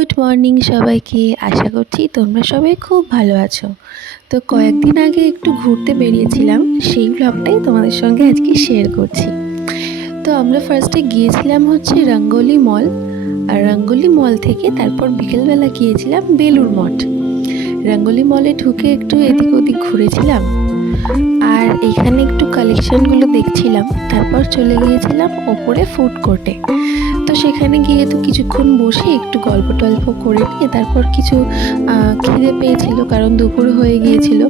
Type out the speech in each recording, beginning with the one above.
Good morning সবাইকে। আশা করছি তোমরা সবাই খুব ভালো আছো। তো কয়েকদিন আগে একটু ঘুরতে বেরিয়েছিলাম, সেই ব্লগটাই তোমাদের সঙ্গে আজকে শেয়ার করছি। তো আমরা ফার্স্টে গিয়েছিলাম হচ্ছে রঙ্গোলি মল, আর রঙ্গোলি মল থেকে তারপর বিকেলবেলা গিয়েছিলাম বেলুড় মঠ। রঙ্গোলি মলে ঢুকে একটু এদিক ওদিক ঘুরেছিলাম, আর এখানে একটু কালেকশনগুলো দেখছিলাম। তারপর চলে গিয়েছিলাম ওপরে ফুড কোর্টে। তো সেখানে গিয়ে তো কিছুক্ষণ বসে একটু গল্প টল্প করে নিয়ে তারপর কিছু খিদে পেয়েছিল, কারণ দুপুর হয়ে গিয়েছিল।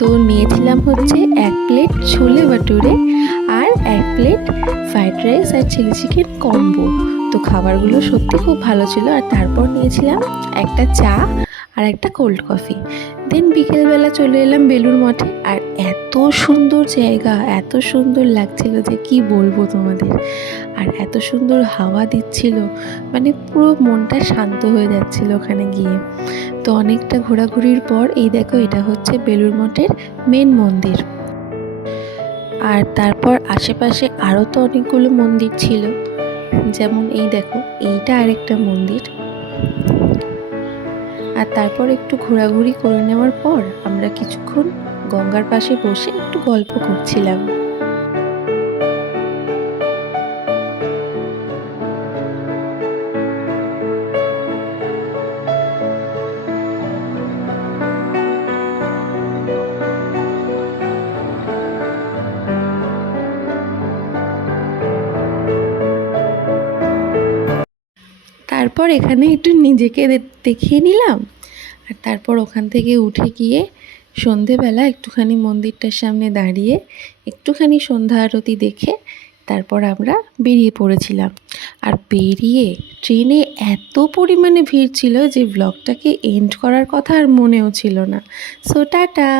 তো নিয়েছিলাম হচ্ছে 1 প্লেট ছোলে ভাটুরে আর 1 প্লেট ফ্রাইড রাইস আর চিলি চিকেন কম্বো। তো খাবারগুলো সত্যি খুব ভালো ছিল। আর তারপর নিয়েছিলাম একটা চা আর একটা কোল্ড কফি। দেন বিকেলবেলা চলে এলাম বেলুড় মঠে। আর এত সুন্দর জায়গা, এত সুন্দর লাগছিল যে কি বলবো তোমাদের। আর এত সুন্দর হাওয়া দিচ্ছিল, মানে পুরো মনটা শান্ত হয়ে যাচ্ছিল ওখানে গিয়ে। তো অনেকটা ঘোরাঘুরির পর এই দেখো, এটা হচ্ছে বেলুড় মঠের মেন মন্দির। আর তারপর আশেপাশে আরও তো অনেকগুলো মন্দির ছিল, যেমন এই দেখো, এইটা আরেকটা মন্দির। আর তারপর একটু ঘোরাঘুরি করে নেওয়ার পর আমরা কিছুক্ষণ গঙ্গার পাশে বসে একটু গল্প করছিলাম। তারপর এখানে একটু নিজেকে দেখিয়ে নিলাম। আর তারপর ওখান থেকে উঠে গিয়ে সন্ধেবেলা একটুখানি মন্দিরটার সামনে দাঁড়িয়ে একটুখানি সন্ধ্যা আরতি দেখে তারপর আমরা বেরিয়ে পড়েছিলাম। আর বেরিয়ে ট্রেনে এত পরিমাণে ভিড় ছিল যে ব্লগটাকে এন্ড করার কথা আর মনেও ছিল না। So tata.